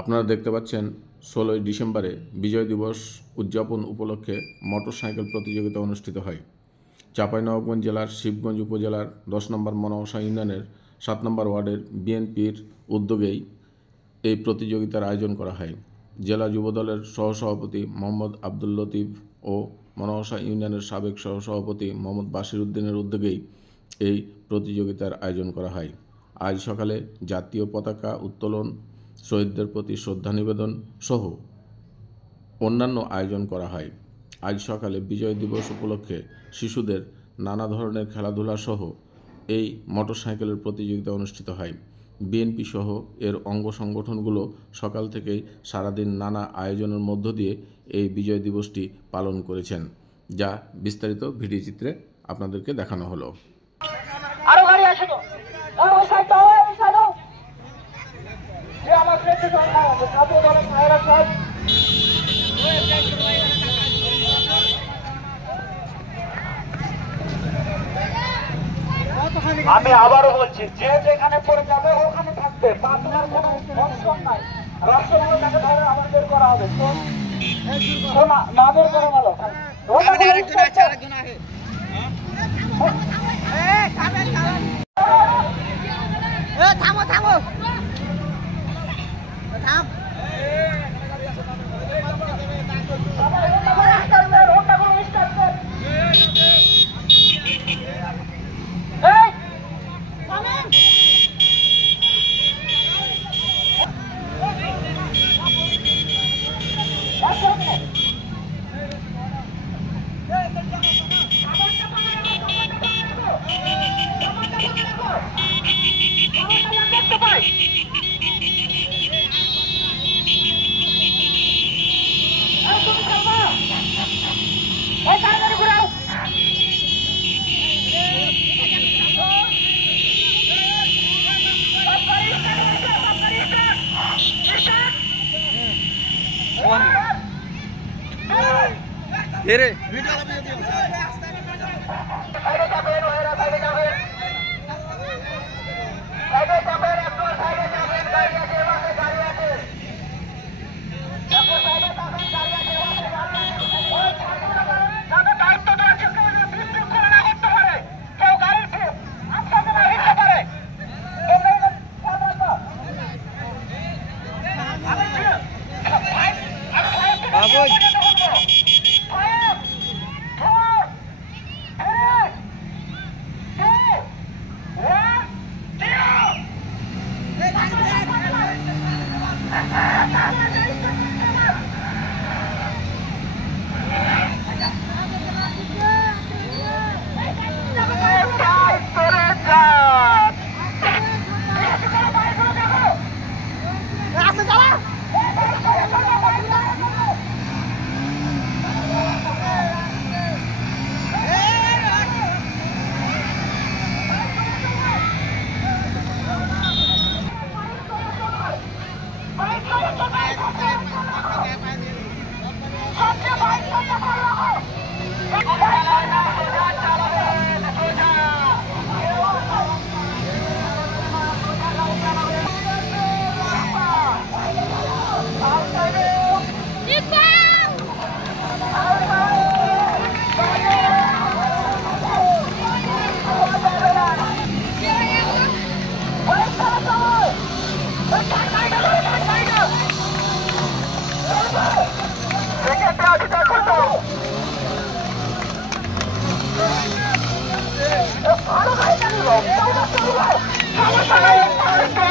আপনারা দেখতে পাচ্ছেন 16ই ডিসেম্বরে বিজয় দিবস উদযাপন উপলক্ষে মোটরসাইকেল প্রতিযোগিতা অনুষ্ঠিত হয়। চাঁপাইনবাবগঞ্জ জেলার শিবগঞ্জ উপজেলার 10 নম্বর মনসা ইউনিয়নের 7 নম্বর ওয়ার্ডের বিএনপির উদ্যোগেই এই প্রতিযোগিতার আয়োজন করা হয়। জেলা যুবদলের সহসভাপতি মোহাম্মদ আব্দুল লতিফ ও মনসা ইউনিয়নের সাবেক সহসভাপতি মোহাম্মদ বাশির উদ্দিনের উদ্যোগেই এই প্রতিযোগিতার আয়োজন করা হয়। আজ সকালে জাতীয় পতাকা উত্তোলন, শহীদদের প্রতি শ্রদ্ধা নিবেদন সহ অন্যান্য আয়োজন করা হয়। আজ সকালে বিজয় দিবস উপলক্ষে শিশুদের নানা ধরনের খেলাধুলা সহ এই মোটরসাইকেলের প্রতিযোগিতা অনুষ্ঠিত হয়। বিএনপি সহ এর অঙ্গ সংগঠনগুলো সকাল থেকেই সারাদিন নানা আয়োজনের মধ্য দিয়ে এই বিজয় দিবসটি পালন করেছেন, যা বিস্তারিত ভিডিও চিত্রে আপনাদেরকে দেখানো হলো। আমি আবারও বলছি, যে যেখানে পড়ে যাবে ওখানে থাকবে, কোনো অপশন নাই। রাষ্ট্রগুলো তাকে ধরে আমাদের করা হবে, না বের করে ভালো। থামো থামো থাম। तेरे ভালো